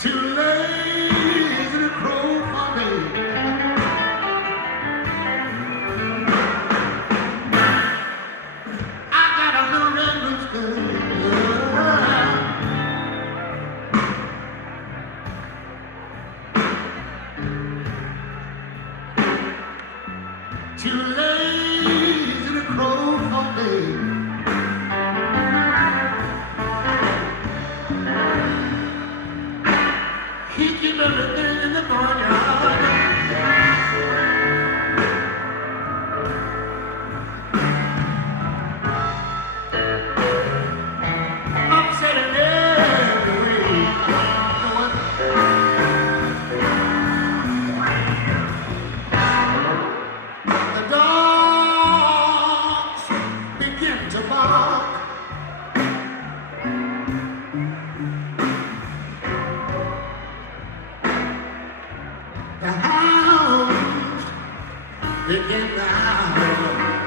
Too lazy to crow for me. I got a little red rooster. Too lazy to crow for me. He keep everything in the barnyard. Upsetting every way. The dogs begin to bark. The hounds begin to howl.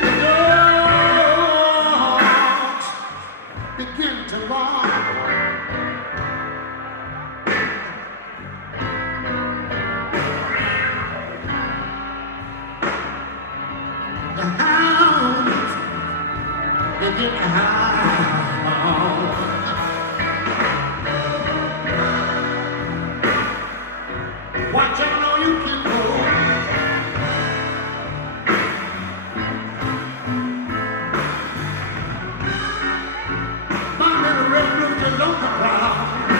The dogs begin to bark. The hounds begin to howl. Watch out, all you people. My little red rooster's on the prowl.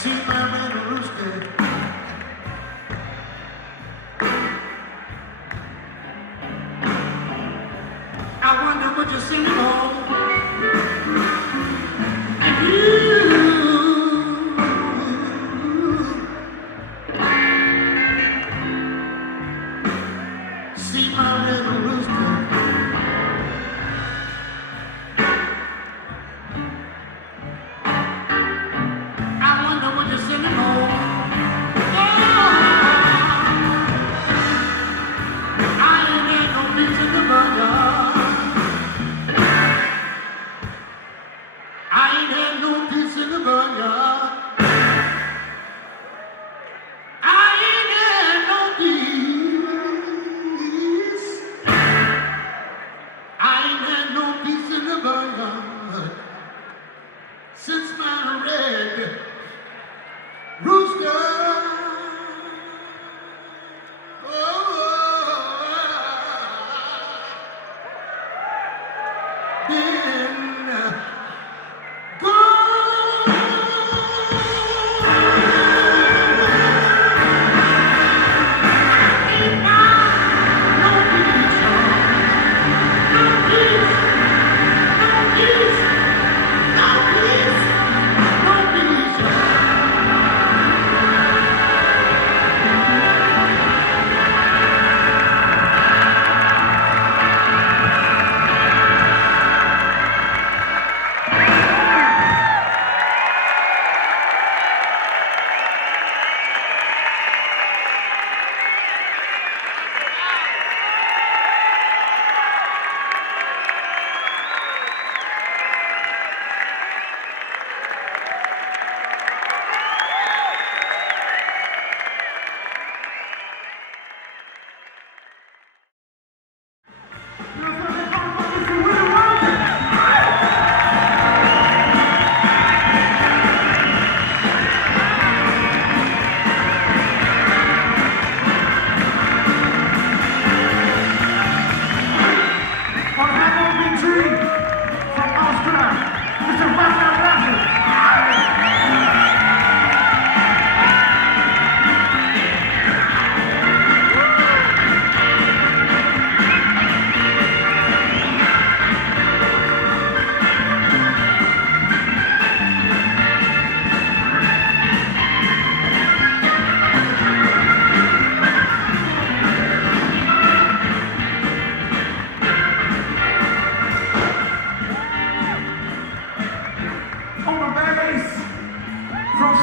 See my little rooster. I wonder would you sing along if you see my little rooster. I wonder would you sing along.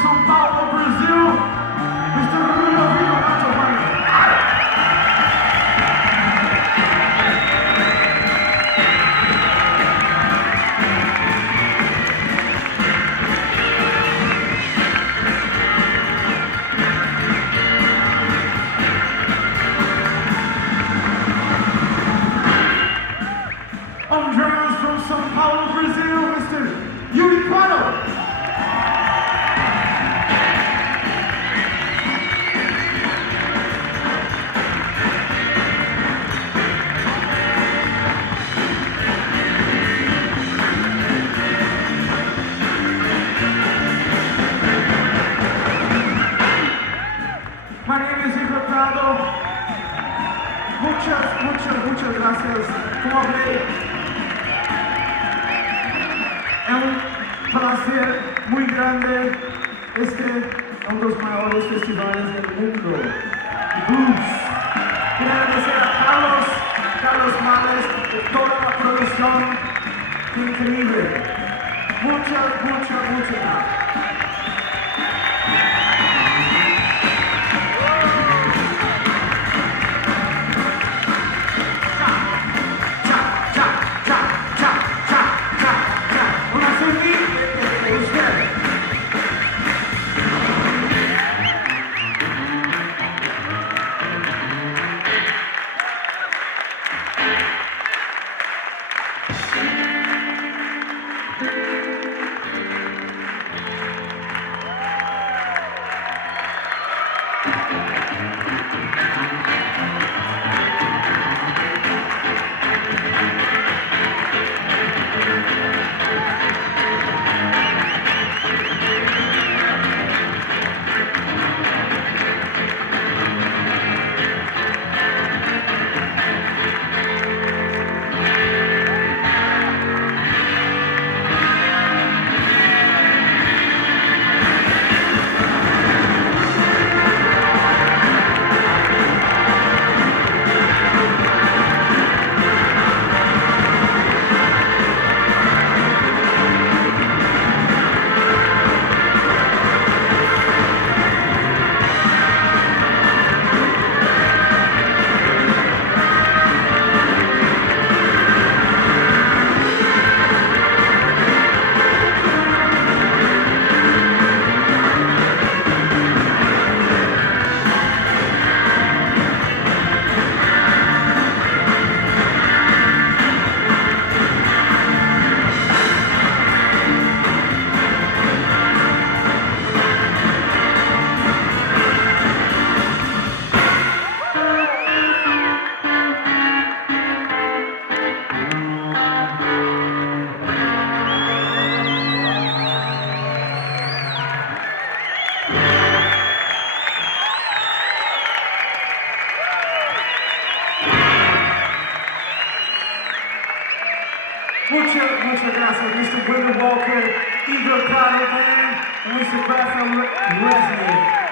São Paulo, Brazil, Mr. Ludovico Mantovani. On drums from São Paulo, Brazil, Mr. Yuri Prado. My name is Igor Prado. Muchas gracias. Como hablé, es un placer muy grande. Este es uno de los mayores festivales del mundo. Blues. Quiero agradecer a Carlos Males, de toda la producción. Qué increíble. Muchas gracias. Muchas gracias, Mr. William Walker, Igor Prado, and Mr. Raphael Leslie.